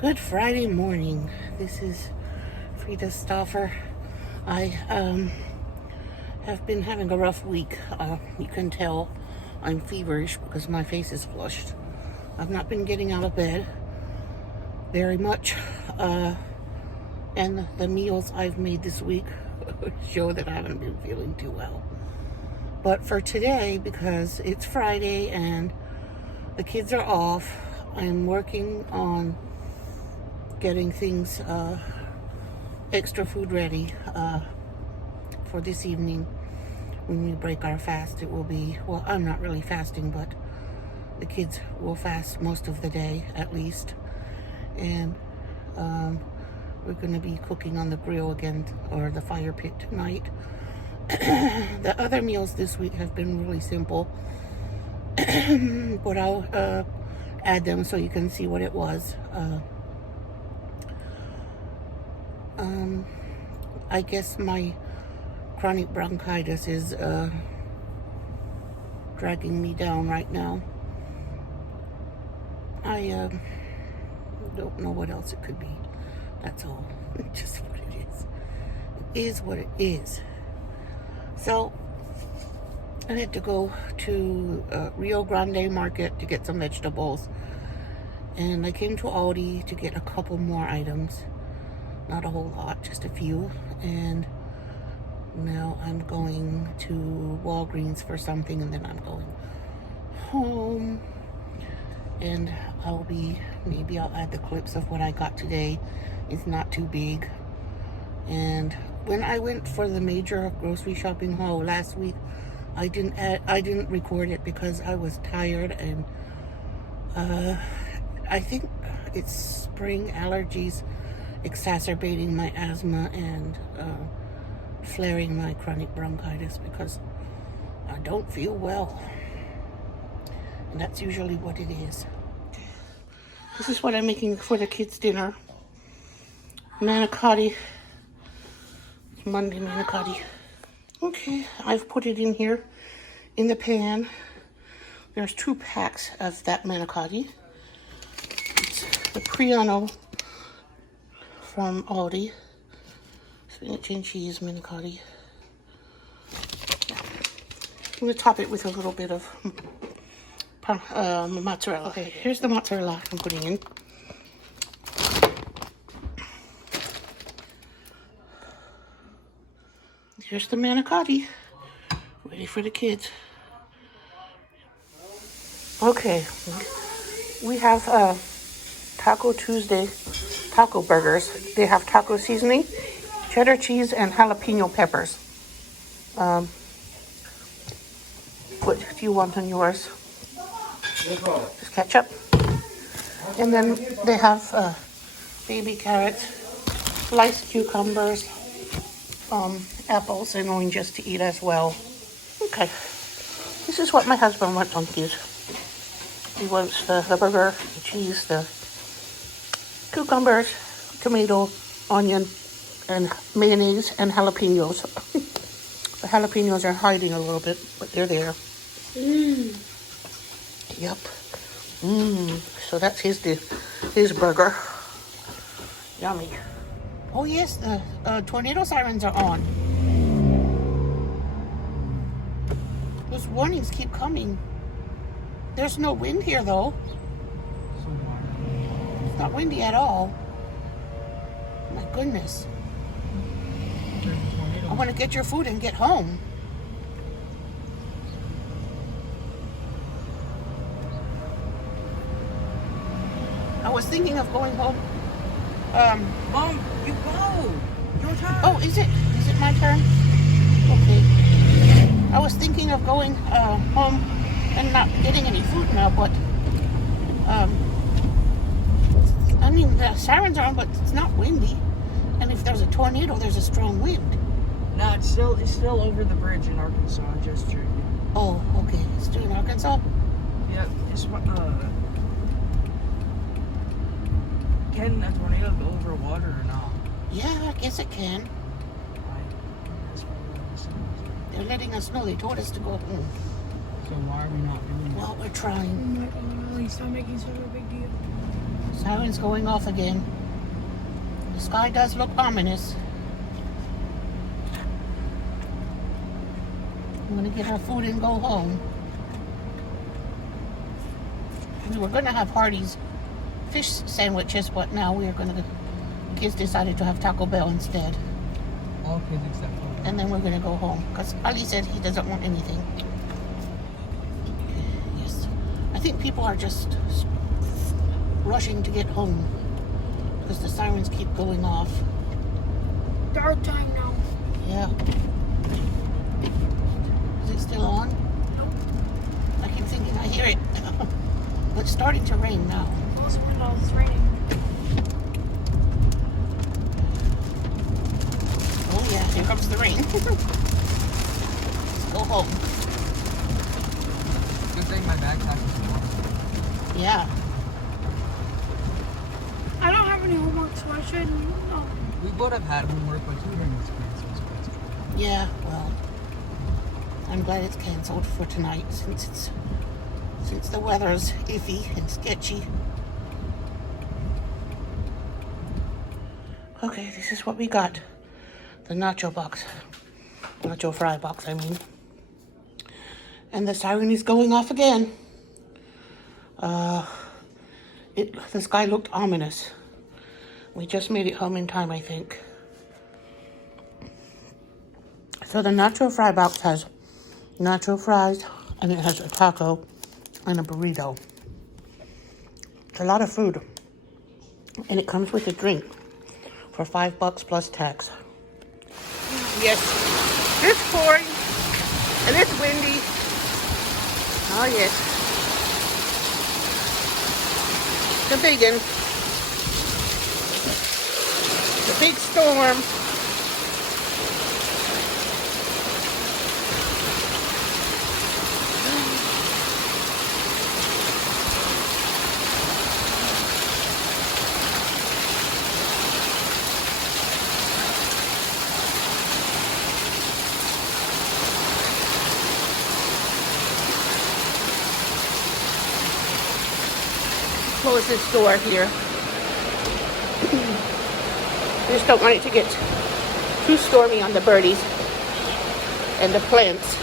Good Friday morning. This is Frida Stauffer. I have been having a rough week. You can tell I'm feverish because my face is flushed. I've not been getting out of bed very much. And the meals I've made this week show that I haven't been feeling too well. But for today, because it's Friday and the kids are off, I'm working on getting things, extra food ready for this evening when we break our fast. It will be, well, I'm not really fasting, but the kids will fast most of the day at least. And we're going to be cooking on the grill again, or the fire pit tonight. The other meals this week have been really simple, but I'll add them so you can see what it was. I guess my chronic bronchitis is dragging me down right now. I don't know what else it could be. That's all. Just what it is. It is what it is. So I had to go to Rio Grande Market to get some vegetables. And I came to Aldi to get a couple more items. Not a whole lot, just a few. And now I'm going to Walgreens for something, and then I'm going home. And maybe I'll add the clips of what I got today. It's not too big. And when I went for the major grocery shopping haul last week, I didn't record it because I was tired, and I think it's spring allergies exacerbating my asthma and flaring my chronic bronchitis because I don't feel well. And that's usually what it is. This is what I'm making for the kids' dinner. Manicotti Monday manicotti. Okay, I've put it in here in the pan. There's 2 packs of that manicotti. It's the Priano from Aldi. Spinach and cheese manicotti. I'm going to top it with a little bit of mozzarella. Okay, here's the mozzarella I'm putting in. Here's the manicotti, ready for the kids. Okay, we have Taco Tuesday taco burgers. They have taco seasoning, cheddar cheese, and jalapeno peppers. What do you want on yours? Just ketchup. And then they have baby carrots, sliced cucumbers, apples, and oranges to eat as well. Okay, this is what my husband wants on his. He wants the burger, the cheese, the cucumbers, tomato, onion, and mayonnaise, and jalapenos. The jalapenos are hiding a little bit, but they're there. Yep. So that's his burger. Yummy. Oh yes, the tornado sirens are on. Those warnings keep coming. There's no wind here though. It's not windy at all. My goodness. I want to get your food and get home. I was thinking of going home. Mom, you go. Your turn. Oh, is it my turn? Okay. I was thinking of going home and not getting any food now, but I mean the sirens are on, but it's not windy. And if there's a tornado, there's a strong wind. No, it's still over the bridge in Arkansas. I just checked. Oh, okay. It's still in Arkansas? Yep. Can a tornado go over water or not? Yeah, I guess it can. They're letting us know. They told us to go home. So why are we not doing that? Well, we're trying. Stop making such a big deal. Siren's going off again. The sky does look ominous. I'm gonna get our food and go home. We were gonna have Hardee's fish sandwiches, but now we're gonna. Kids decided to have Taco Bell instead. All kids except for. And then we're gonna go home because Ali said he doesn't want anything. Yes, I think people are just rushing to get home because the sirens keep going off. Dark time now. Yeah. Is it still on? I keep thinking I hear it. But it's starting to rain now. Close the windows, it's raining. Oh yeah, here comes the rain. Let's go home. Good thing my backpack is warm. Yeah. I don't have any homework, so I shouldn't. No. We would have had homework, but tutoring was canceled, so it's good. Yeah, well, I'm glad it's canceled for tonight since the weather's iffy and sketchy. Okay, this is what we got. The nacho box. Nacho fry box, I mean. And the siren is going off again. The sky looked ominous. We just made it home in time, I think. So the nacho fry box has nacho fries, and it has a taco and a burrito. It's a lot of food. And it comes with a drink for $5 plus tax. Yes, it's pouring and it's windy. Oh yes. The big one. The big storm. Close this door here. Just don't want it to get too stormy on the birdies and the plants.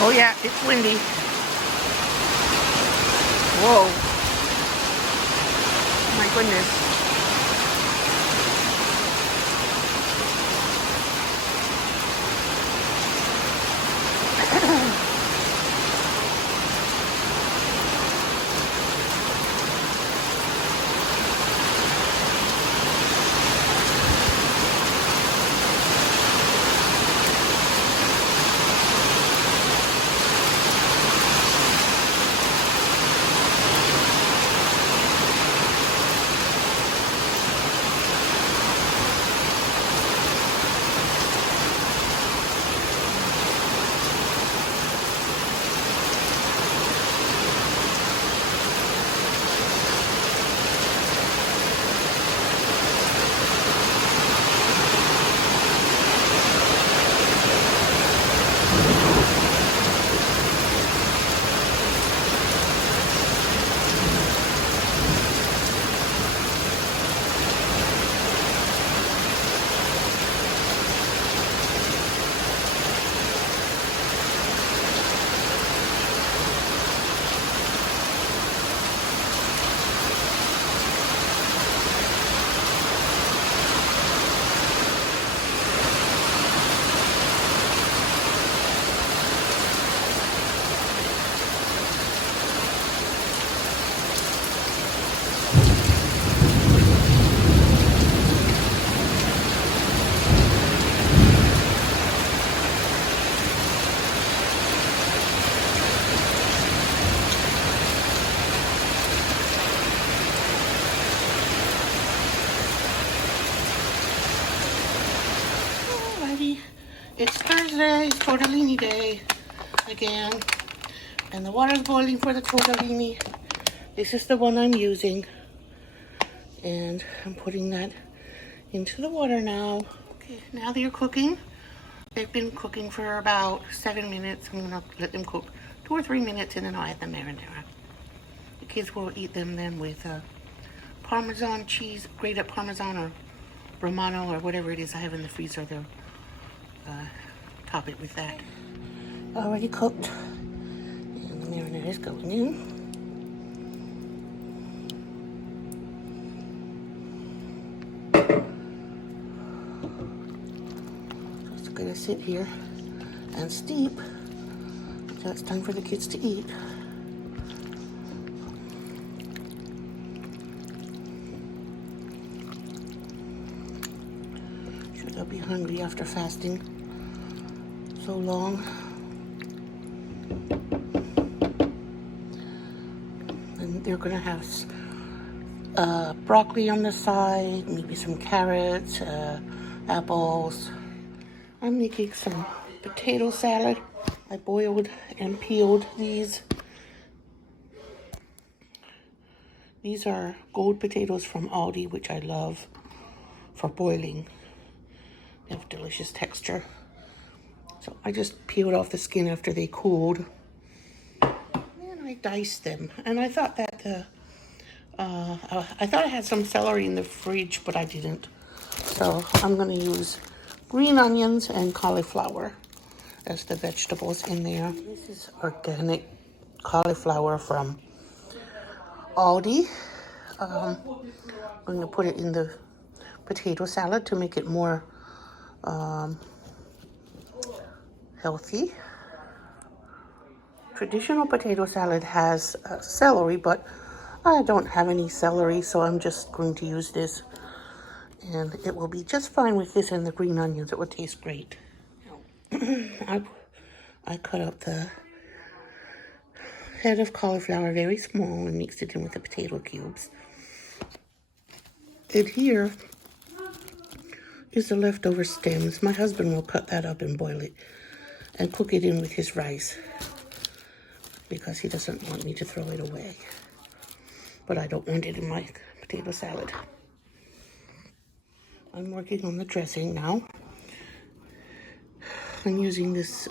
Oh yeah, it's windy. Whoa. My goodness. Thursday is tortellini day again. And the water's boiling for the tortellini. This is the one I'm using. And I'm putting that into the water now. Okay, now they're cooking. They've been cooking for about 7 minutes. I'm gonna let them cook 2 or 3 minutes and then I'll add the marinara. The kids will eat them then with Parmesan cheese, grated Parmesan or Romano or whatever it is I have in the freezer. They'll top it with that. Already cooked. And the marinara is going in. Just gonna sit here and steep until it's time for the kids to eat. Sure they'll be hungry after fasting so long. And they're gonna have broccoli on the side, maybe some carrots, apples. I'm making some potato salad. I boiled and peeled these. These are gold potatoes from Aldi, which I love for boiling. They have delicious texture. So I just peeled off the skin after they cooled. And I diced them. And I thought that I thought I had some celery in the fridge, but I didn't. So I'm going to use green onions and cauliflower as the vegetables in there. This is organic cauliflower from Aldi. I'm going to put it in the potato salad to make it more healthy. Traditional potato salad has celery, but I don't have any celery, so I'm just going to use this. And it will be just fine with this and the green onions. It will taste great. I cut up the head of cauliflower very small and mixed it in with the potato cubes. And here is the leftover stems. My husband will cut that up and boil it and cook it in with his rice because he doesn't want me to throw it away. But I don't want it in my potato salad. I'm working on the dressing now. I'm using this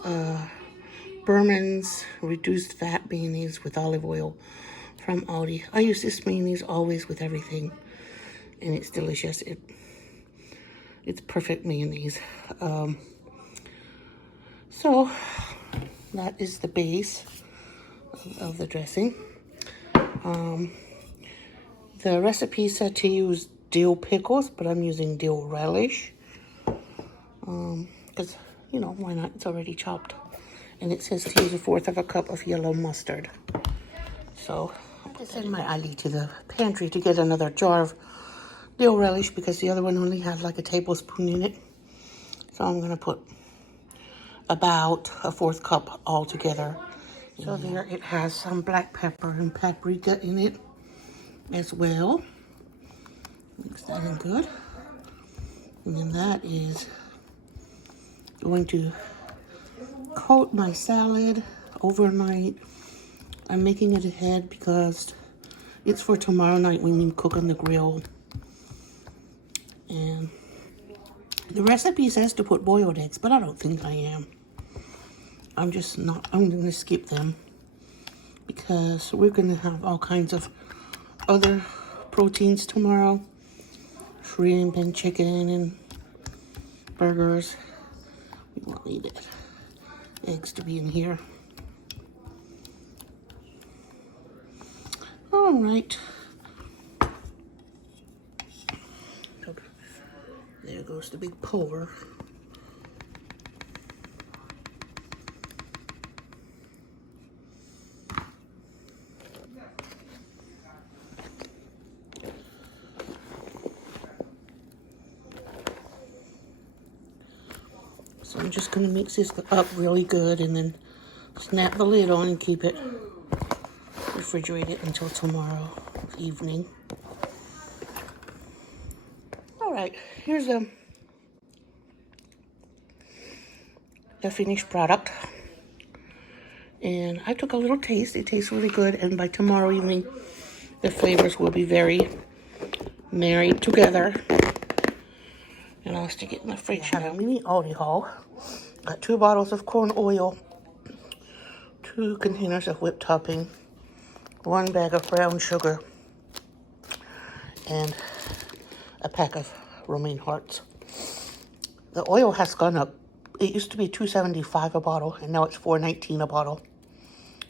Berman's reduced fat mayonnaise with olive oil from Aldi. I use this mayonnaise always with everything, and it's delicious. It's perfect mayonnaise. So that is the base of the dressing. The recipe said to use dill pickles, but I'm using dill relish. Because, you know, why not? It's already chopped. And it says to use 1/4 cup of yellow mustard. So I'm going to send my Ali to the pantry to get another jar of dill relish because the other one only had like a tablespoon in it. So I'm going to put about 1/4 cup all together. So there it has some black pepper and paprika in it as well. Mix that in good. And then that is going to coat my salad overnight. I'm making it ahead because it's for tomorrow night when we cook on the grill. And the recipe says to put boiled eggs, but I don't think I am. I'm going to skip them because we're going to have all kinds of other proteins tomorrow. Shrimp and chicken and burgers. We won't need eggs to be in here. All right. There goes the big pour. So I'm just going to mix this up really good and then snap the lid on and keep it refrigerated until tomorrow evening. All right, here's the finished product. And I took a little taste. It tastes really good. And by tomorrow evening, the flavors will be very married together. And I'll stick it in the fridge. I have a mini Aldi haul. Got 2 bottles of corn oil, 2 containers of whipped topping, 1 bag of brown sugar, and a pack of romaine hearts. The oil has gone up. It used to be $2.75 a bottle, and now it's $4.19 a bottle.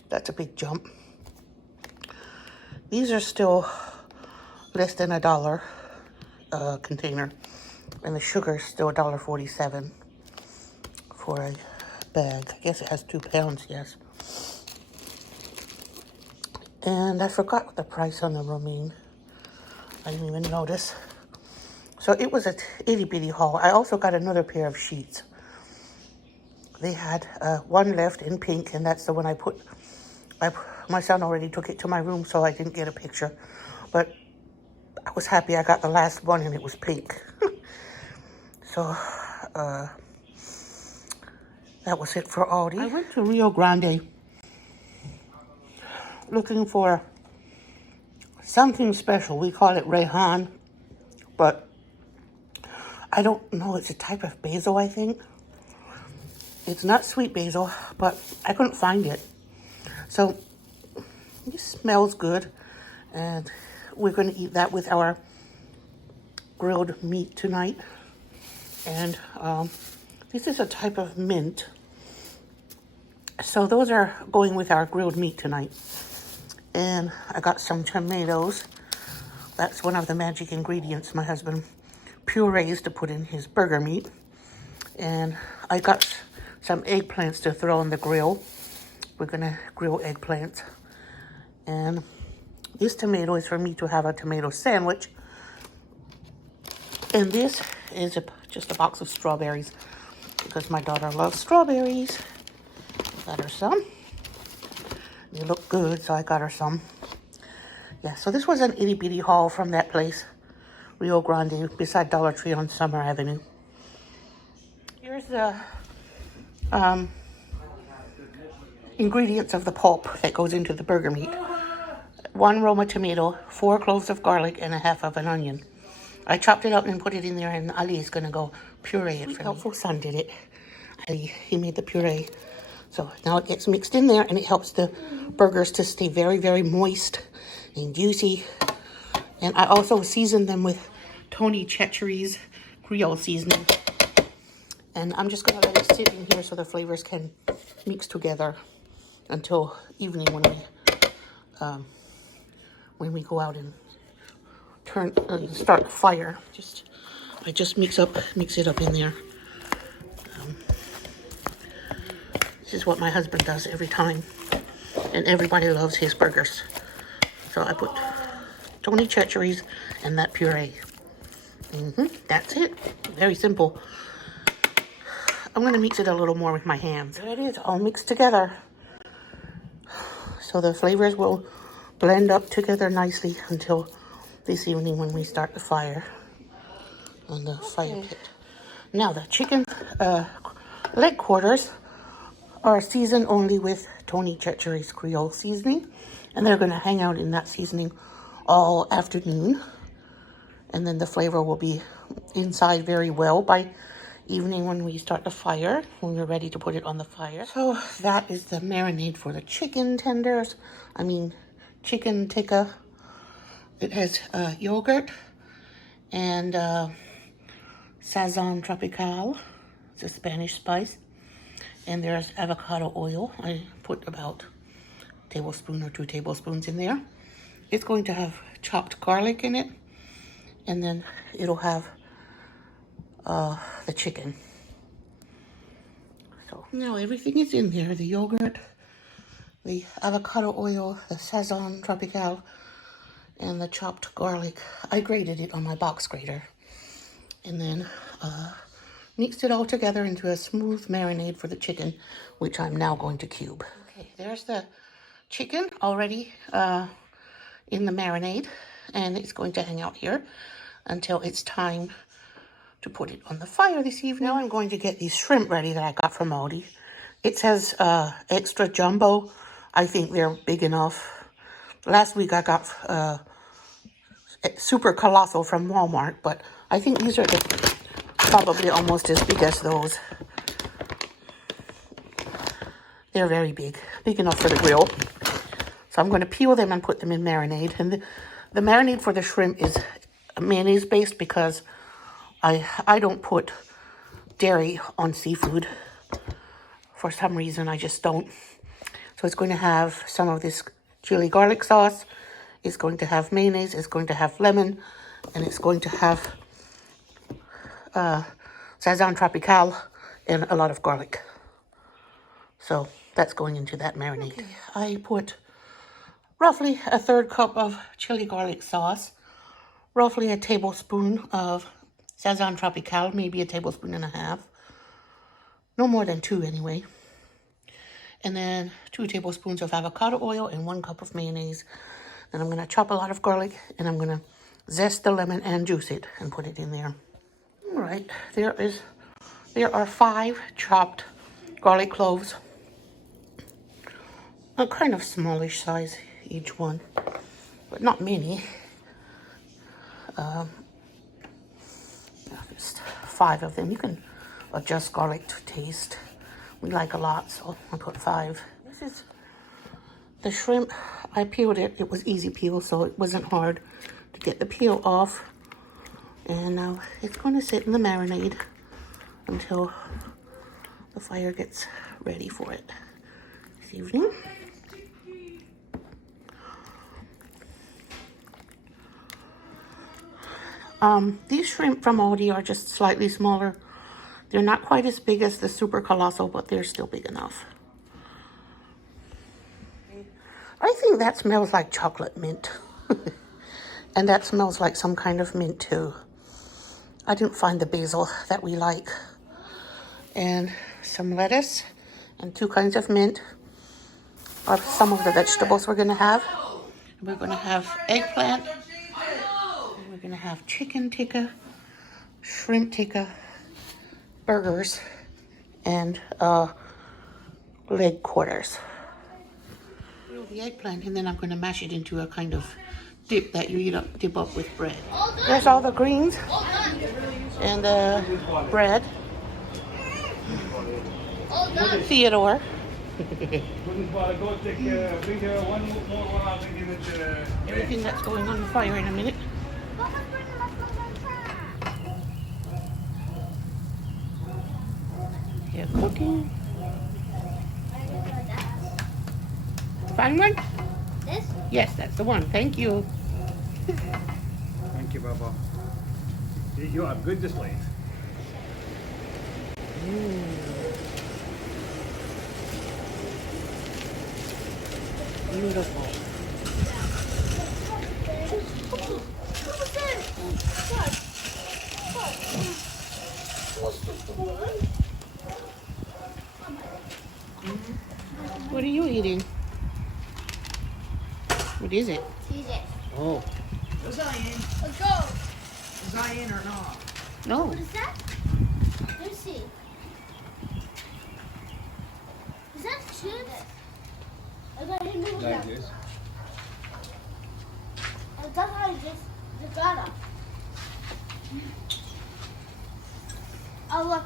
That's a big jump. These are still less than $1 container, and the sugar is still $1.47 for a bag. I guess it has 2 pounds, yes. And I forgot the price on the romaine. I didn't even notice. So it was a itty bitty haul. I also got another pair of sheets. They had 1 left in pink, and that's the one I put. My son already took it to my room, so I didn't get a picture. But I was happy I got the last one, and it was pink. So that was it for Aldi. I went to Rio Grande looking for something special. We call it Rehan, but I don't know. It's a type of basil, I think. It's not sweet basil, but I couldn't find it. So it smells good, and we're going to eat that with our grilled meat tonight. And this is a type of mint. So those are going with our grilled meat tonight. And I got some tomatoes. That's one of the magic ingredients my husband purees to put in his burger meat. And I got some eggplants to throw on the grill. We're gonna grill eggplants. And this tomato is for me to have a tomato sandwich. And this is just a box of strawberries because my daughter loves strawberries. Got her some. They look good, so I got her some. Yeah, so this was an itty bitty haul from that place, Rio Grande, beside Dollar Tree on Summer Avenue. Here's the ingredients of the pulp that goes into the burger meat. 1 Roma tomato, 4 cloves of garlic, and a half of an onion. I chopped it up and put it in there, and Ali is gonna go puree it for me. Helpful son did it. Ali, he made the puree. So now it gets mixed in there, and it helps the burgers to stay very, very moist and juicy. And I also seasoned them with Tony Chachere's Creole seasoning. And I'm just gonna let it sit in here so the flavors can mix together until evening when we go out and start the fire. I just mix it up in there. This is what my husband does every time, and everybody loves his burgers. So I put Tony Chachere's and that puree. That's it. Very simple. I'm gonna mix it a little more with my hands. There it is, all mixed together. So the flavors will blend up together nicely until this evening when we start the fire on the fire pit. Now the chicken leg quarters are seasoned only with Tony Chachere's Creole seasoning, and they're going to hang out in that seasoning all afternoon, and then the flavor will be inside very well by evening when we start the fire, when we're ready to put it on the fire. So that is the marinade for the chicken tenders. Chicken tikka. It has yogurt and sazon tropical. It's a Spanish spice. And there's avocado oil. I put about a tablespoon or 2 tablespoons in there. It's going to have chopped garlic in it. And then it'll have the chicken. So now everything is in there. The yogurt, the avocado oil, the sazon tropical, and the chopped garlic. I grated it on my box grater. And then mixed it all together into a smooth marinade for the chicken, which I'm now going to cube. Okay, there's the chicken already in the marinade, and it's going to hang out here until it's time to put it on the fire this evening. Now I'm going to get these shrimp ready that I got from Aldi. It says extra jumbo. I think they're big enough. Last week I got super colossal from Walmart, but I think these are probably almost as big as those. They're very big enough for the grill. So I'm going to peel them and put them in marinade. And the marinade for the shrimp is mayonnaise based because I don't put dairy on seafood. For some reason, I just don't. So it's going to have some of this chili garlic sauce. It's going to have mayonnaise. It's going to have lemon. And it's going to have Sazon Tropical and a lot of garlic. So that's going into that marinade. Okay. I put roughly a 1/3 cup of chili garlic sauce, roughly a tablespoon of Sazon Tropical, maybe a tablespoon and a half. No more than 2 anyway. And then 2 tablespoons of avocado oil and 1 cup of mayonnaise. Then I'm going to chop a lot of garlic and I'm going to zest the lemon and juice it and put it in there. All right, there are 5 chopped garlic cloves. A kind of smallish size each one, but not many. Just 5 of them. You can adjust garlic to taste. We like a lot, so I put 5. This is the shrimp. I peeled it. It was easy peel, so it wasn't hard to get the peel off. And now it's going to sit in the marinade until the fire gets ready for it this evening. These shrimp from Aldi are just slightly smaller. They're not quite as big as the super colossal, but they're still big enough. I think that smells like chocolate mint. And that smells like some kind of mint too. I didn't find the basil that we like. And some lettuce and 2 kinds of mint are some of the vegetables we're going to have. We're going to have eggplant. We're going to have chicken tikka, shrimp tikka, burgers, and leg quarters. The eggplant, and then I'm going to mash it into a kind of dip that you dip up with bread. There's all the greens and the bread. Theodore. Everything that's going on the fire in a minute. They're cooking. Find one? This? Yes, that's the one. Thank you. Thank you, Baba. You are good this late. Beautiful. What are you eating? What is it? TJ. Oh. Was I in? Let's go. Was I in or not? No. What is that? Let's see. Is that chips? I got him moving Like down. this. That's how I just got them. Oh look,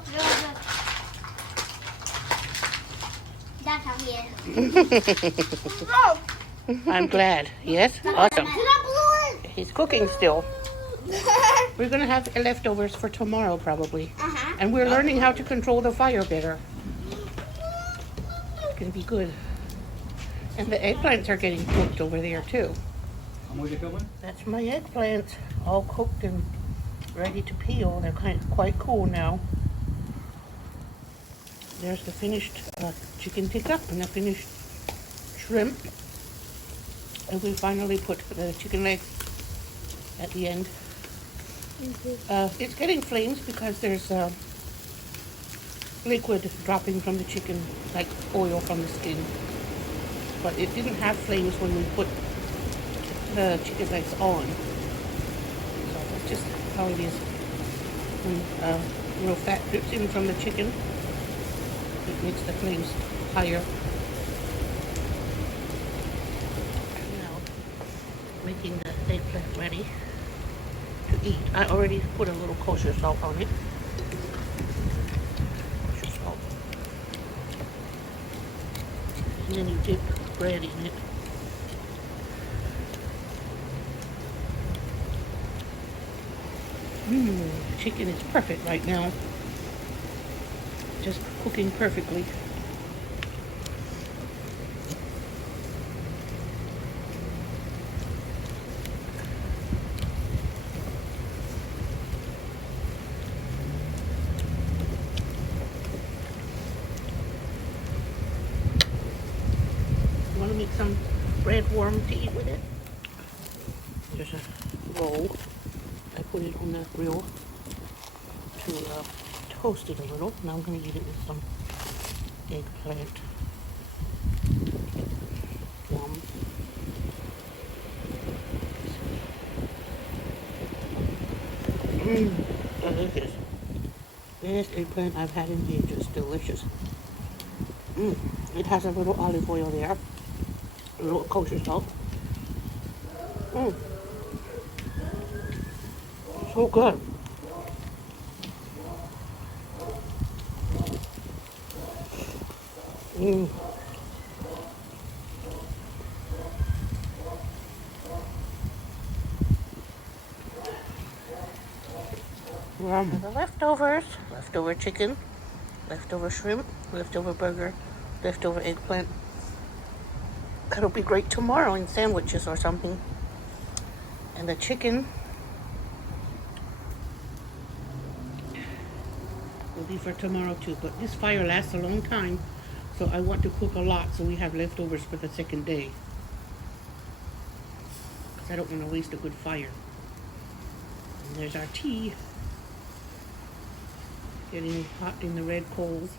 that's how he is. Oh, I'm glad. Yes? Awesome. did I blow it? He's cooking still. We're going to have leftovers for tomorrow probably. Uh-huh. And we're learning how to control the fire better. It's going to be good. And the eggplants are getting cooked over there too. How much you coming? That's my eggplants, all cooked and ready to peel. They're quite cool now. There's the finished chicken tikka and the finished shrimp. And we finally put the chicken legs at the end. It's getting flames because there's liquid dropping from the chicken, like oil from the skin. But it didn't have flames when we put the chicken legs on. So that's just how it is. When real fat drips in from the chicken, it makes the flames higher. Now, making the eggplant ready to eat. I already put a little kosher salt on it. Kosher salt. And then you dip bread in it. Chicken is perfect right now. Just cooking perfectly. You want to make some bread warm to eat with it? There's a roll. I put it on the grill to toast it a little. Now I'm going to eat it with some eggplant. Yum. Delicious. Best eggplant I've had in ages. Delicious. It has a little olive oil there. A little kosher salt. So good. The leftovers, leftover chicken, leftover shrimp, leftover burger, leftover eggplant. That'll be great tomorrow in sandwiches or something. And the chicken will be for tomorrow too. But this fire lasts a long time, so I want to cook a lot so we have leftovers for the second day. Because I don't want to waste a good fire. And there's our tea. Getting hot in the red coals.